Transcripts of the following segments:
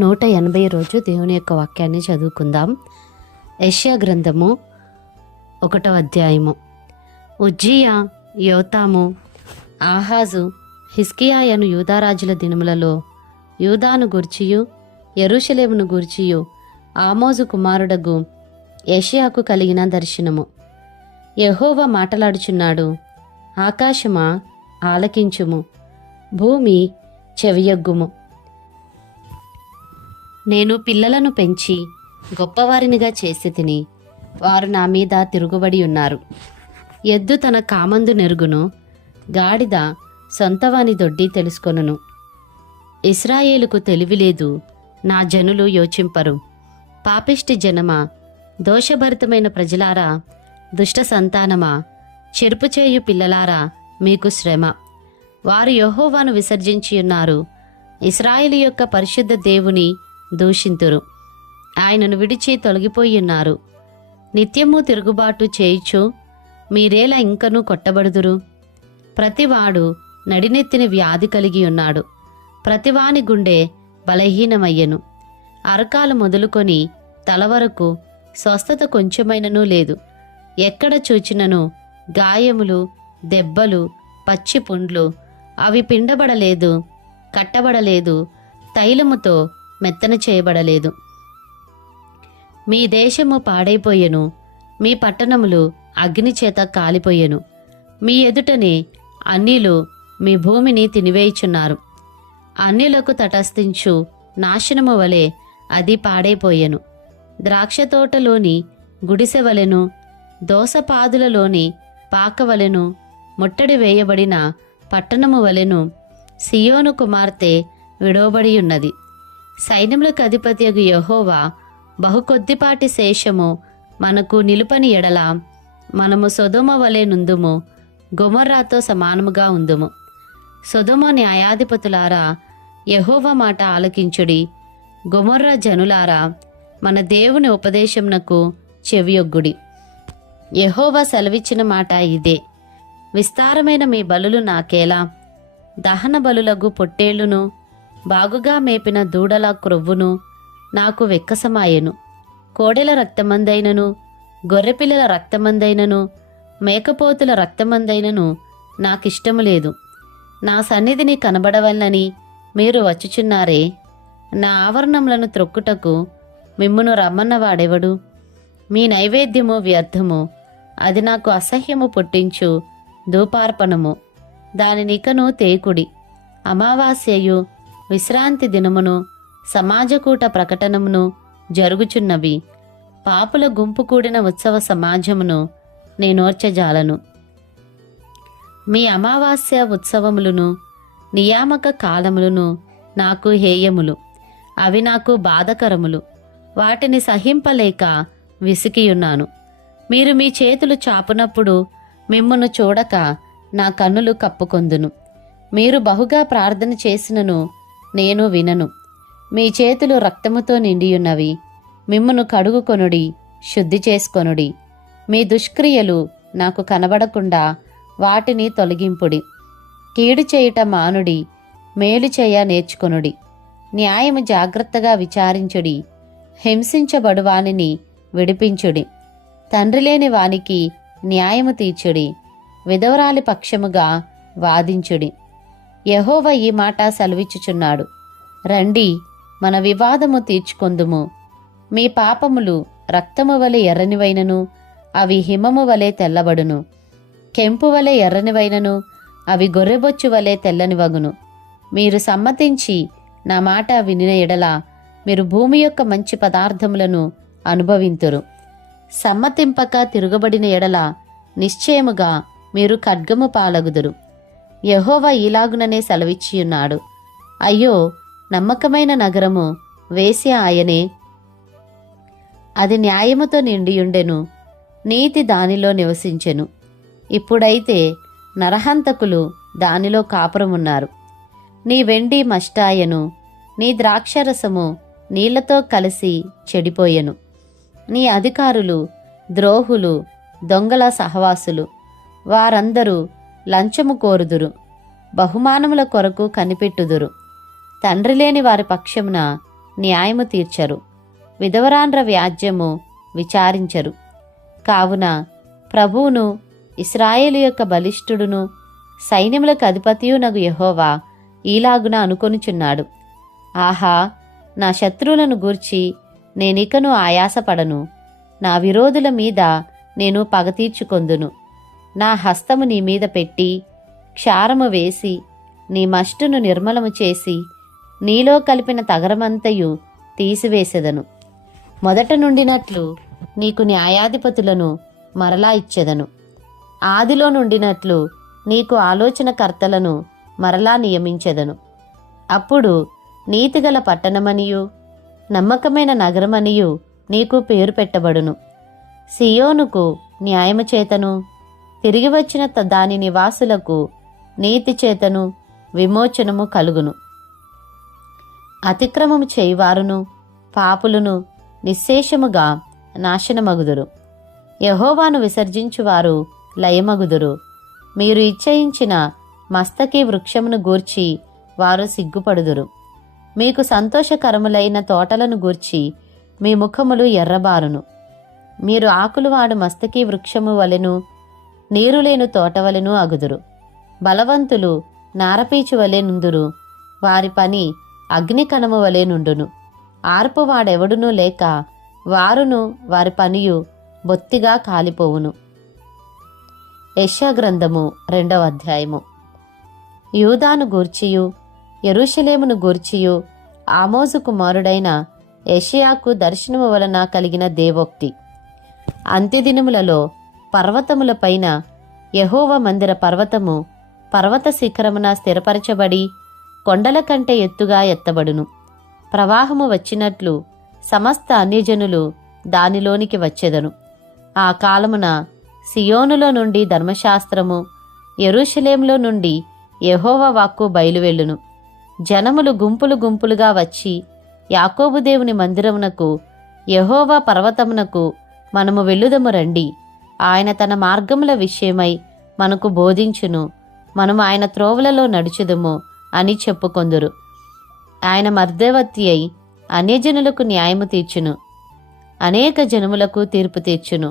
180 రోజు దేవుని యొక్క వాక్యాన్ని చదువుకుందాం. యెషయా గ్రంథము 1వ అధ్యాయము. ఉజ్జియా, యోతాము, ఆహాజు, హిజ్కియాయను యూదారాజుల దినములలో యూదాను గూర్చియు యెరూషలేమును గూర్చియు ఆమోజు కుమారుడగు యెషయాకు కలిగిన దర్శనము. యెహోవా మాటలాడుచున్నాడు. ఆకాశమా, ఆలకించుము, భూమి చెవియొగ్గుము. నేను పిల్లలను పెంచి గొప్పవారినిగా చేసి తిని వారు నా మీద తిరుగుబడి ఉన్నారు. ఎద్దు తన కామందు నెరుగును, గాడిద సొంతవాని దొడ్డి తెలుసుకొనును. ఇశ్రాయేలుకు తెలివిలేదు, నా జనులు యోచింపరు. పాపిష్టి జనమా, దోషభరితమైన ప్రజలారా, దుష్ట సంతానమా, చెరుపుచేయు పిల్లలారా, మీకు శ్రమ. వారు యెహోవాను విసర్జించి ఉన్నారు, ఇశ్రాయేలు యొక్క పరిశుద్ధ దేవుని దూషింతురు. ఆయనను విడిచి తొలగిపోయి ఉన్నారు. నిత్యము తిరుగుబాటు చేయుచు మీరేలా ఇంకనూ కొట్టబడుదురు? ప్రతివాడు నడినెత్తిన వ్యాధి కలిగి ఉన్నాడు. ప్రతివాని గుండె బలహీనమయ్యెను. అరకాలు మొదలుకొని తల వరకు స్వస్థత కొంచెమైననూ లేదు. ఎక్కడ చూచినను గాయములు, దెబ్బలు, పచ్చి పుండ్లు. అవి పిండబడలేదు, కట్టబడలేదు, తైలముతో మెత్తన చేయబడలేదు. మీ దేశము పాడైపోయెను, మీ పట్టణములు అగ్నిచేత కాలిపోయెను. మీ ఎదుటనే అన్యులు మీ భూమిని తినివేయుచున్నారు. అన్యులకు తటస్థించు నాశనము వలె అది పాడైపోయెను. ద్రాక్షతోటలోని గుడిసెవలెను, దోసపాదులలోని పాకవలెను, ముట్టడి వేయబడిన పట్టణము వలెను సియోను కుమార్తె విడవబడి ఉన్నది. సైన్యములకు అధిపతియగు యెహోవా బహుకొద్దిపాటి శేషము మనకు నిలుపని ఎడల మనము సొదొమ వలె నుందుము, గొమొర్రాతో సమానముగా ఉందుము. సొదొమ న్యాయాధిపతులారా, యెహోవా మాట ఆలకించుడి. గొమొర్రా జనులారా, మన దేవుని ఉపదేశమునకు చెవియొగ్గుడి. యెహోవా సెలవిచ్చిన మాట ఇదే. విస్తారమైన మీ బలులు నాకేలా? దహన బలులగు పొట్టేళ్లును, బాగుగా మేపిన దూడల క్రొవ్వును నాకు వెక్కసమాయెను. కోడెల రక్తమందైనను, గొర్రెపిల్లల రక్తమందైనను, మేకపోతుల రక్తమందైనను నాకిష్టము లేదు. నా సన్నిధిని కనబడవలనని మీరు వచ్చుచున్నారే. నా ఆవరణములను త్రొక్కుటకు మిమ్మును రమ్మన్నవాడెవడు? మీ నైవేద్యము వ్యర్థము, అది నాకు అసహ్యము పుట్టించు ధూపార్పణము. దానినికను తేకుడి. అమావాస్యయు విశ్రాంతి దినమును సమాజకూట ప్రకటనమును జరుగుచున్నవి. పాపుల గుంపు కూడిన ఉత్సవ సమాజమును నేనోర్చజాలను. మీ అమావాస్య ఉత్సవములను నియామక కాలములను నాకు హేయములు. అవి నాకు బాధకరములు. వాటిని సహింపలేక విసికియున్నాను. మీరు మీ చేతులు చాపునప్పుడు మిమ్మును చూడక నా కన్నులు కప్పుకొందును. మీరు బహుగా ప్రార్థన చేసినను నేను వినను. మీ చేతులు రక్తముతో నిండియున్నవి. మిమ్మును కడుగుకొనుడి, శుద్ధి చేసుకొనుడి. మీ దుష్క్రియలు నాకు కనబడకుండా వాటిని తొలగింపుడి. కీడు చేయుట మానుడి, మేలు చేయ నేర్చుకొనుడి. న్యాయము జాగ్రత్తగా విచారించుడి. హింసించబడు వానిని విడిపించుడి. తండ్రి లేని వానికి న్యాయము తీర్చుడి. విధవరాలి పక్షముగా వాదించుడి. యెహోవా ఈ మాట సెలవిచ్చుచున్నాడు. రండి, మన వివాదము తీర్చుకొందుము. మీ పాపములు రక్తము వలె ఎర్రనివైనను అవి హిమము వలె తెల్లబడును. కెంపు వలె ఎర్రనివైనను అవి గొర్రెబొచ్చు వలె తెల్లనివగును. మీరు సమ్మతించి నా మాట వినిన ఎడల మీరు భూమి యొక్క మంచి పదార్థములను అనుభవింతురు. సమ్మతింపక తిరుగబడిన ఎడల నిశ్చయముగా మీరు ఖడ్గము పాలగుదురు. యెహోవా ఈలాగుననే సెలవిచ్చియున్నాడు. అయ్యో, నమ్మకమైన నగరము వేశ్య ఆయనే. అది న్యాయముతో నిండియుండెను, నీతి దానిలో నివసించెను. ఇప్పుడైతే నరహంతకులు దానిలో కాపురమున్నారు. నీ వెండి మష్టాయను, నీ ద్రాక్షరసము నీళ్లతో కలిసి చెడిపోయెను. నీ అధికారులు ద్రోహులు, దొంగల సహవాసులు. వారందరూ లంచము కోరుదురు, బహుమానముల కొరకు కనిపెట్టుదురు. తండ్రి లేని వారి పక్షమున న్యాయము తీర్చరు, విధవరాండ్ర వ్యాజ్యము విచారించరు. కావున ప్రభువును, ఇశ్రాయేలు యొక్క బలిష్ఠుడును, సైన్యములకు అధిపతియునగు యెహోవా ఈలాగున అనుకొనుచున్నాడు: ఆహా, నా శత్రువులను గూర్చి నేనికను ఆయాసపడను. నా విరోధుల మీద నేను పగ తీర్చుకొందును. నా హస్తము నీ మీద పెట్టి క్షారము వేసి నీ మష్టును నిర్మలము చేసి నీలో కలిపిన తగరమంతయు తీసివేసెదను. మొదట నుండినట్లు నీకు న్యాయాధిపతులను మరలా ఇచ్చెదను. ఆదిలో నుండినట్లు నీకు ఆలోచనకర్తలను మరలా నియమించెదను. అప్పుడు నీతిగల పట్టణమనియు నమ్మకమైన నగరమనియు నీకు పేరు పెట్టబడును. సియోనుకు న్యాయము చేతను, తిరిగి వచ్చిన దాని నివాసులకు నీతి చేతను విమోచనము కలుగును. అతిక్రమము చేయువారును పాపులను నిశ్శేషముగా నాశనమగుదురు. యెహోవాను విసర్జించువారు లయమగుదురు. మీరు ఇచ్చయించిన మస్తకి వృక్షమును గూర్చి వారు సిగ్గుపడుదురు. మీకు సంతోషకరములైన తోటలను గూర్చి మీ ముఖములు ఎర్రబారును. మీరు ఆకులు వాడు మస్తకి వృక్షము వలెను, నీరులేను తోటవలెను అగుదురు. బలవంతులు నారపీచు వలె నుందురు. వారి పని అగ్నికణము వలె నుండును. ఆర్పువాడెవడునూ లేక వారును వారి పనియు బొత్తిగా కాలిపోవును. యెషయా గ్రంథము 2వ అధ్యాయము. యూదాను గూర్చియు యెరూషలేమును గూర్చియు ఆమోజు కుమారుడైన యెషయాకు దర్శనము వలన కలిగిన దేవోక్తి. అంత్యదినములలో పర్వతములపైన యెహోవా మందిర పర్వతము పర్వత శిఖరమున స్థిరపరచబడి కొండల కంటే ఎత్తుగా ఎత్తబడును. ప్రవాహము వచ్చినట్లు సమస్త అన్యజనులు దానిలోనికి వచ్చెదను. ఆ కాలమున సియోనులో నుండి ధర్మశాస్త్రము, యెరూషలేములో నుండి యెహోవా వాక్కు బయలువెళ్ళును. జనములు గుంపులు గుంపులుగా వచ్చి యాకోబు దేవుని మందిరమునకు, యెహోవా పర్వతమునకు మనము వెళ్ళుదము రండి. ఆయన తన మార్గముల విషయమై మనకు బోధించును. మనము ఆయన త్రోవలలో నడుచుదుము అని చెప్పుకొందురు. ఆయన మధ్యవర్తి అయి అన్యజనులకు న్యాయము తీర్చును, అనేక జనములకు తీర్పు తీర్చును.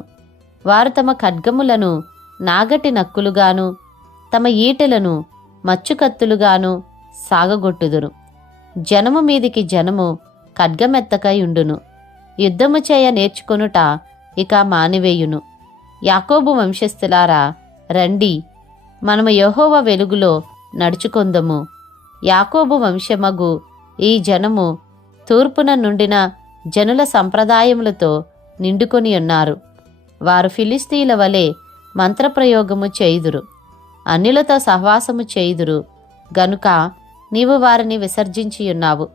వారు తమ ఖడ్గములను నాగటి నక్కులుగాను తమ ఈటెలను మచ్చుకత్తులుగాను సాగగొట్టుదురు. జనము మీదికి జనము ఖడ్గమెత్తకై ఉండును. యుద్ధము చేయ నేర్చుకొనుట ఇక మానివేయును. యాకోబు వంశస్థులారా రండి, మనము యెహోవా వెలుగులో నడుచుకొందము. యాకోబు వంశమగు ఈ జనము తూర్పున నుండిన జనుల సంప్రదాయములతో నిండుకొని ఉన్నారు. వారు ఫిలిస్తీయుల వలె మంత్రప్రయోగము చేయుదురు, అన్యులతో సహవాసము చేయుదురు. గనుక నీవు వారిని విసర్జించియున్నావు.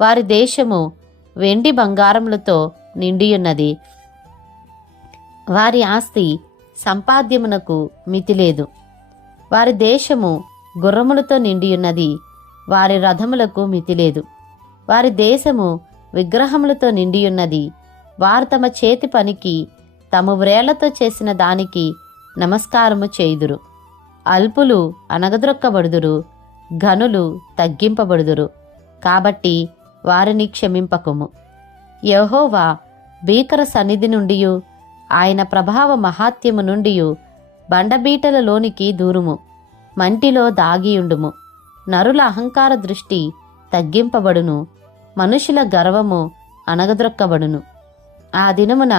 వారి దేశము వెండి బంగారములతో నిండియున్నది. వారి ఆస్తి సంపాద్యమునకు మితిలేదు. వారి దేశము గుర్రములతో నిండియున్నది. వారి రథములకు మితిలేదు. వారి దేశము విగ్రహములతో నిండియున్నది. వారు తమ చేతి పనికి తమ వ్రేళ్లతో చేసిన దానికి నమస్కారము చేయుదురు. అల్పులు అనగద్రొక్కబడుదురు, ఘనులు తగ్గింపబడుదురు. కాబట్టి వారిని క్షమింపకుము. యెహోవా భీకర సన్నిధి నుండియు ఆయన ప్రభావ మహాత్యము నుండియు బండబీటలలోనికి దూరుము. మంటిలో దాగియుండుము. నరుల అహంకార దృష్టి తగ్గింపబడును, మనుషుల గర్వము అణగద్రొక్కబడును. ఆ దినమున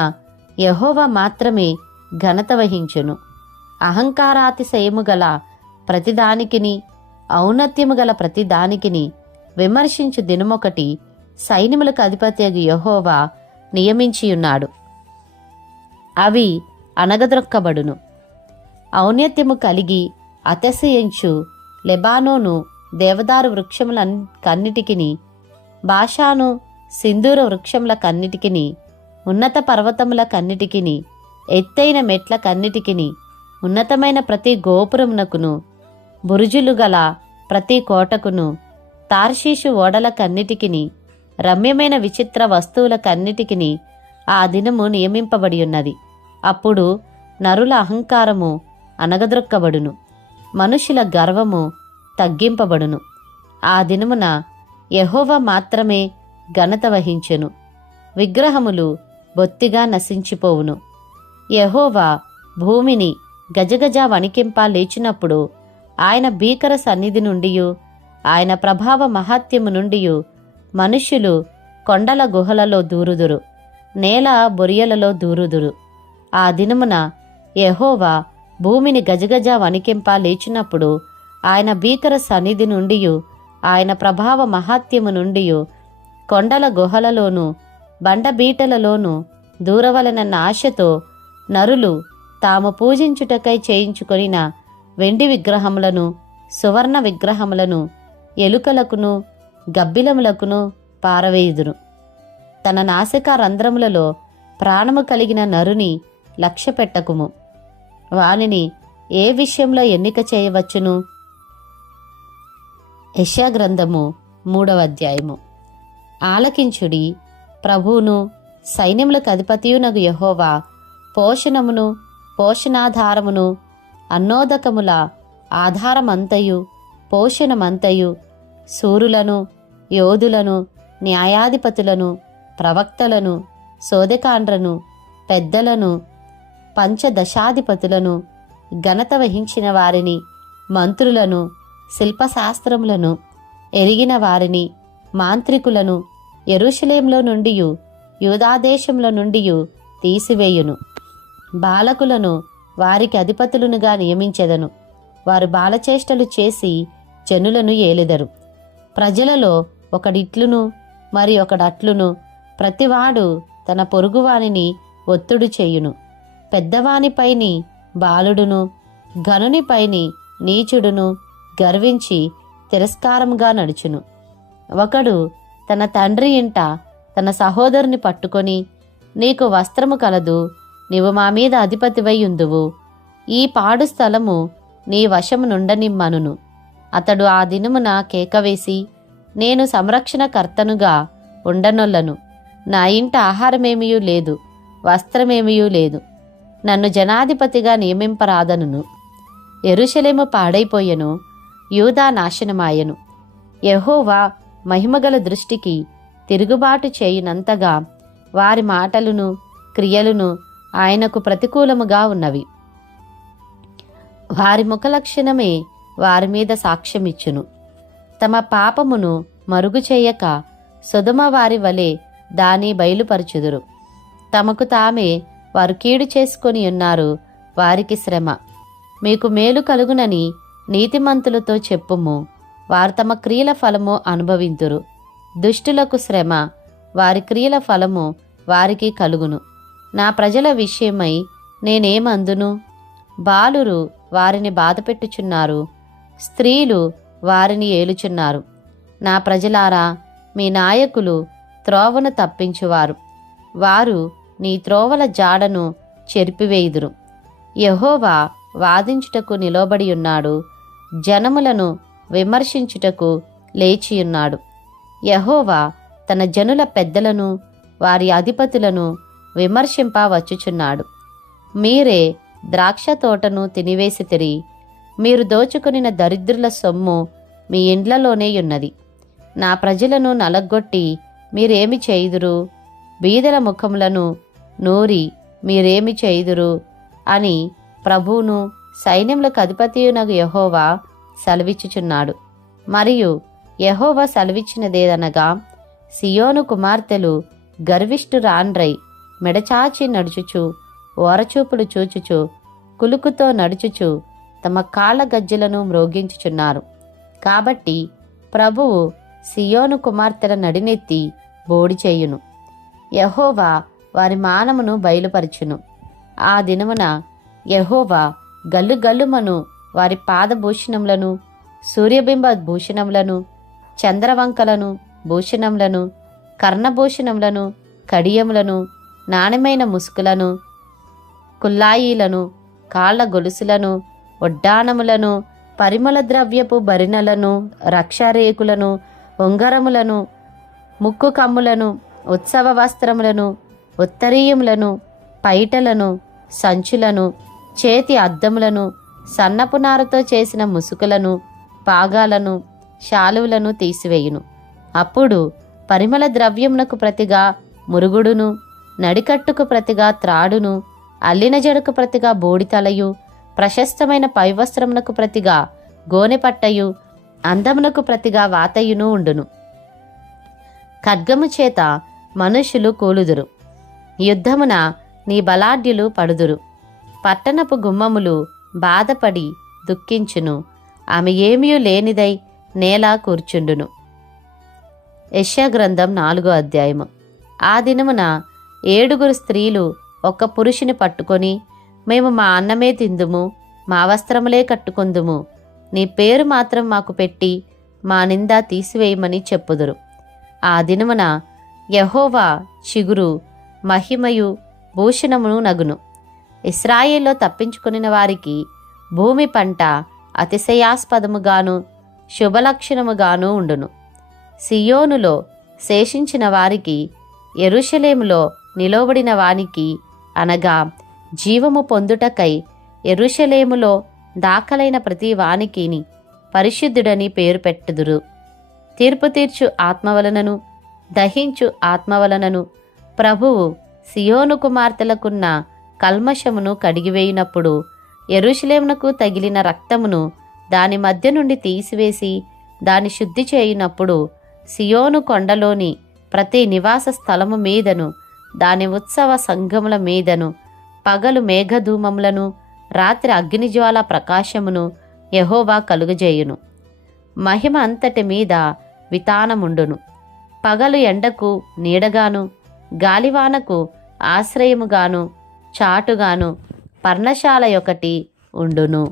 యెహోవా మాత్రమే ఘనత వహించును. అహంకారాతిశయము గల ప్రతిదానికిని ఔన్నత్యము గల ప్రతిదానికిని విమర్శించు దినమొకటి సైన్యములకు అధిపతియగు యెహోవా నియమించియున్నాడు. అవి అణగద్రొక్కబడును. ఔన్నత్యము కలిగి అతిశయించు లెబానోను దేవదారు వృక్షములకన్నిటికిని, బాషాను సింధూర వృక్షములకన్నిటికిని, ఉన్నత పర్వతములకన్నిటికిని, ఎత్తైన మెట్లకన్నిటికిని, ఉన్నతమైన ప్రతి గోపురమునకును, బురుజులు గల ప్రతి కోటకును, తార్షీషు ఓడలకన్నిటికిని, రమ్యమైన విచిత్ర వస్తువులకన్నిటికిని ఆ దినము నియమింపబడి ఉన్నది. అప్పుడు నరుల అహంకారము అణగద్రొక్కబడును, మనుషుల గర్వము తగ్గింపబడును. ఆ దినమున యెహోవా మాత్రమే ఘనత వహించెను. విగ్రహములు బొత్తిగా నశించిపోవును. యెహోవా భూమిని గజగజ వణికింప లేచినప్పుడు ఆయన భీకర సన్నిధి నుండియు ఆయన ప్రభావ మహాత్యము నుండియు మనుష్యులు కొండల గుహలలో దూరుదురు, నేల బొరియలలో దూరుదురు. ఆ దినమున యెహోవా భూమిని గజగజ వణికింప లేచినప్పుడు ఆయన భీకర సన్నిధి నుండియు ఆయన ప్రభావ మహాత్యము నుండియు కొండల గుహలలోను బండబీటలలోను దూరవలనన్న ఆశతో నరులు తాము పూజించుటకై చేయించుకొనిన వెండి విగ్రహములను సువర్ణ విగ్రహములను ఎలుకలకును గబ్బిలములకును పారవేయుదురు. తన నాసికా రంధ్రములలో ప్రాణము కలిగిన నరుని లక్ష్యపెట్టకుము. వానిని ఏ విషయంలో ఎన్నిక చేయవచ్చును? యెషయా గ్రంథము 3వ అధ్యాయము. ఆలకించుడి, ప్రభువును సైన్యములకు అధిపతియునగు యెహోవా పోషణమును పోషణాధారమును అన్నోదకముల ఆధారమంతయు పోషణమంతయు శూరులను యోధులను న్యాయాధిపతులను ప్రవక్తలను సోదెకాండ్రను పెద్దలను పంచదశాధిపతులను ఘనత వహించిన వారిని మంత్రులను శిల్పశాస్త్రములను ఎరిగిన వారిని మాంత్రికులను యెరూషలేములో నుండియు యూదాదేశంలో నుండియు తీసివేయును. బాలకులను వారికి అధిపతులునుగా నియమించెదను. వారు బాలచేష్టలు చేసి జనులను ఏలెదరు. ప్రజలలో ఒకడిట్లును మరి ఒకడట్లును ప్రతివాడు తన పొరుగువానిని ఒత్తుడు చేయును. పెద్దవానిపైని బాలుడును ఘనునిపైని నీచుడును గర్వించి తిరస్కారముగా నడుచును. ఒకడు తన తండ్రి ఇంట తన సహోదరుని పట్టుకొని, నీకు వస్త్రము కలదు, నీవు మా మీద అధిపతివై ఉందువు, ఈ పాడు స్థలము నీ వశమునుండనిమ్మనును. అతడు ఆ దినమున కేకవేసి, నేను సంరక్షణకర్తనుగా ఉండనొల్లను, నా ఇంట ఆహారమేమియూ లేదు, వస్త్రమేమియూ లేదు, నన్ను జనాధిపతిగా నియమింపరాదనును. యెరూషలేము పాడైపోయెను, యూదా నాశనమాయెను. యెహోవా మహిమగల దృష్టికి తిరుగుబాటు చేయునంతగా వారి మాటలును క్రియలును ఆయనకు ప్రతికూలముగా ఉన్నవి. వారి ముఖలక్షణమే వారి మీద సాక్ష్యమిచ్చును. తమ పాపమును మరుగు చేయక సొదొమ వారి వలె దాని బయలుపరచుదురు. తమకు తామే వారు కీడు చేసుకొని ఉన్నారు, వారికి శ్రమ. మీకు మేలు కలుగునని నీతిమంతులతో చెప్పుము, వారు తమ క్రియల ఫలము అనుభవింతురు. దుష్టులకు శ్రమ, వారి క్రియల ఫలము వారికి కలుగును. నా ప్రజల విషయమై నేనేమందును? బాలురు వారిని బాధపెట్టుచున్నారు, స్త్రీలు వారిని ఏలుచున్నారు. నా ప్రజలారా, మీ నాయకులు త్రోవను తప్పించువారు, వారు నీ త్రోవల జాడను చెరిపివేయుదురు. యెహోవా వాదించుటకు నిలబడి ఉన్నాడు, జనములను విమర్శించుటకు లేచియున్నాడు. యెహోవా తన జనుల పెద్దలను వారి అధిపతులను విమర్శింప వచ్చుచున్నాడు. మీరే ద్రాక్ష తోటను తినివేసితిరి, మీరు దోచుకొనిన దరిద్రుల సొమ్ము మీ ఇండ్లలోనే ఉన్నది. నా ప్రజలను నలగొట్టి మీరేమి చేయుదురు? బీదల ముఖములను నూరి మీరేమి చేయుదురు అని ప్రభువును సైన్యములకు అధిపతియునగు యెహోవా సెలవిచ్చుచున్నాడు. మరియు యెహోవా సెలవిచ్చినదేదనగా, సియోను కుమార్తెలు గర్విష్ఠురాండ్రై మెడచాచి నడుచుచు ఓరచూపులు చూచుచు కులుకుతో నడుచుచు తమ కాళ్ళ గజ్జెలను మ్రోగించుచున్నారు. కాబట్టి ప్రభువు సియోను కుమార్తెల నడినెత్తి బోడి చేయును. యెహోవా వారి మానమును బయలుపరచును. ఆ దినమున యెహోవా గల్లుగల్లుమను వారి పాదభూషణములను, సూర్యబింబ భూషణములను, చంద్రవంకలను భూషణములను, కర్ణభూషణములను, కడియములను, నాణ్యమైన ముసుకులను, కుల్లాయిలను, కాళ్ల గొలుసులను, ఒడ్డానములను, పరిమళ ద్రవ్యపు భరిణలను, రక్షారేకులను, ఉంగరములను, ముక్కు కమ్ములను, ఉత్సవ వస్త్రములను, ఉత్తరీయములను, పైటలను, సంచులను, చేతి అద్దములను, సన్నపు నారతో చేసిన ముసుకులను, పాగాలను, శాలువులను తీసివేయును. అప్పుడు పరిమళ ద్రవ్యమునకు ప్రతిగా మురుగుడును, నడికట్టుకు ప్రతిగా త్రాడును, అల్లిన జడకు ప్రతిగా బోడితలయు, ప్రశస్తమైన పైవస్త్రమునకు ప్రతిగా గోనెపట్టయు, అందమునకు ప్రతిగా వాతయును ఉండును. ఖడ్గము చేత మనుష్యులు కూలుదురు, యుద్ధమున నీ బలాఢ్యులు పడుదురు. పట్టణపు గుమ్మములు బాధపడి దుఃఖించును, ఆమె ఏమీ లేనిదై నేల కూర్చుండును. యెషయా గ్రంథం 4వ అధ్యాయము. ఆ దినమున 7 స్త్రీలు ఒక పురుషుని పట్టుకొని, మేము మా అన్నమే తిందుము, మా వస్త్రములే కట్టుకొందుము, నీ పేరు మాత్రం మాకు పెట్టి మా నింద తీసివేయమని చెప్పుదురు. ఆ దినమున యెహోవా చిగురు, మహిమయు, భూషణమును నగును. ఇశ్రాయేల్లో తప్పించుకొనిన వారికి భూమి పంట అతిశయాస్పదముగాను శుభలక్షణముగాను ఉండును. సియోనులో శేషించిన వారికి, యెరూషలేములో నిలవబడిన వానికి, అనగా జీవము పొందుటకై యెరూషలేములో దాఖలైన ప్రతి వానికిని పరిశుద్ధుడని పేరు పెట్టుదురు. తీర్పు తీర్చు ఆత్మ వలనను దహించు ఆత్మ వలనను ప్రభువు సియోను కుమార్తెలకున్న కల్మషమును కడిగివేయునప్పుడు, యెరూషలేమునకు తగిలిన రక్తమును దాని మధ్య నుండి తీసివేసి దాని శుద్ధి చేయునప్పుడు, సియోను కొండలోని ప్రతి నివాస స్థలము మీదను దాని ఉత్సవ సంఘముల మీదను పగలు మేఘధూమములను రాత్రి అగ్నిజ్వాల ప్రకాశమును యెహోవా కలుగజేయును. మహిమ అంతటి మీద వితానముండును. పగలు ఎండకు నీడగాను, గాలివానకు ఆశ్రయముగాను, చాటుగాను పర్ణశాల ఒకటి ఉండును.